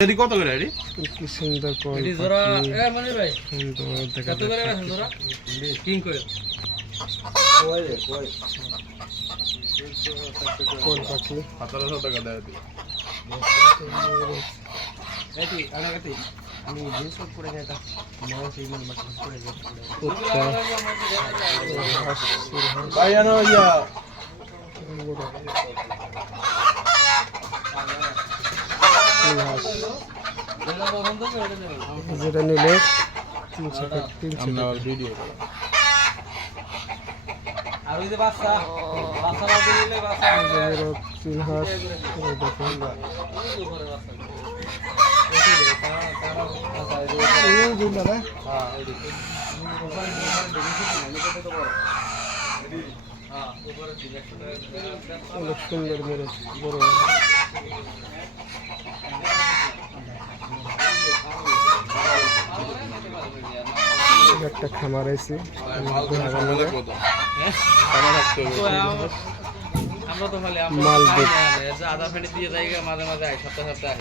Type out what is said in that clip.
এটি কত করে এটি? কি সুন্দর এটি জোড়া এ মানে ভাই। সুন্দর দেখা কত করে আছে জোড়া? কিং কোয়েল কোন পাখি? সতেরোশো টাকা দেয় এটি। এটি আনা গতি আমি জিন্স কোট পরে যাই তা মাও সেই মানে মাছ পরে যাই। ভাই জানো ইয়া। যেটা নিলে তিনশো টাকা তিনশো আমরা টাকা আবার ভিডিও আর ওই যে বাচ্চা বাচ্চা বাচ্চা বাচ্চা এগুলো হাঁস দেখুন। এই যে দাদা অনেক সুন্দর বড় বড়। একটা খামার আছে মাল দিয়ে যাই মাঝে মাঝে সপ্তাহে সপ্তাহে